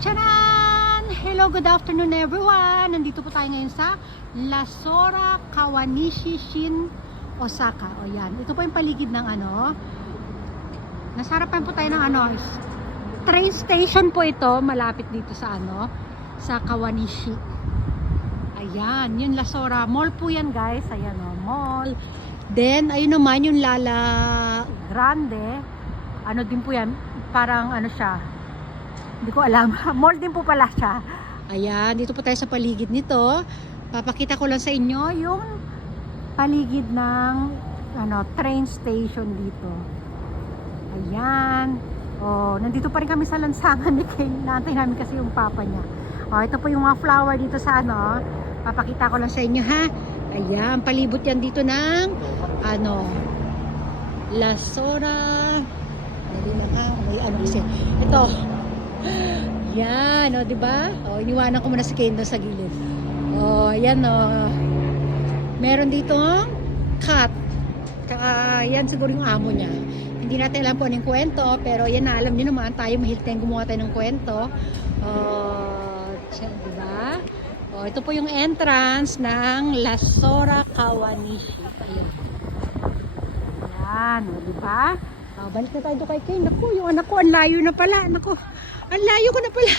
Tcharan! Hello, good afternoon everyone! Nandito po tayo ngayon sa Lasora Kawanishi Shin, Osaka. O yan, ito po yung paligid ng nasa harapan po tayo ng train station po ito, malapit dito sa sa Kawanishi. Ayan, yung Lasora Mall po yan guys. Ayan mall. Then, ayun naman yung Lala Grande. Din po yan, parang siya. Hindi ko alam. Mall din po pala siya. Ayan, dito po tayo sa paligid nito. Papakita ko lang sa inyo yung paligid ng train station dito. Ayan. Oh, nandito pa rin kami sa lansangan ni Kane. Naantay namin kasi yung papa niya. Oh, ito po yung mga flower dito sa Papakita ko lang sa inyo ha. Ayan, palibot yan dito ng Lasora. Hindi na nga, may kasi. Ito. Yan, di ba? Iniwanan ko muna si Kane sa gilid. Yan meron dito cat. Yan siguro yung amo niya. Hindi natin alam po anong kwento, pero yan na, alam niyo naman, tayo mahilig tayong gumawa tayo ng kwento. Di ba? Ito po yung entrance ng Lasora Kawanishi. Ayan, di ba? Balik na tayo kay Kane. Naku, yung anak ko, ang layo na pala. Naku, ang layo ko na pala.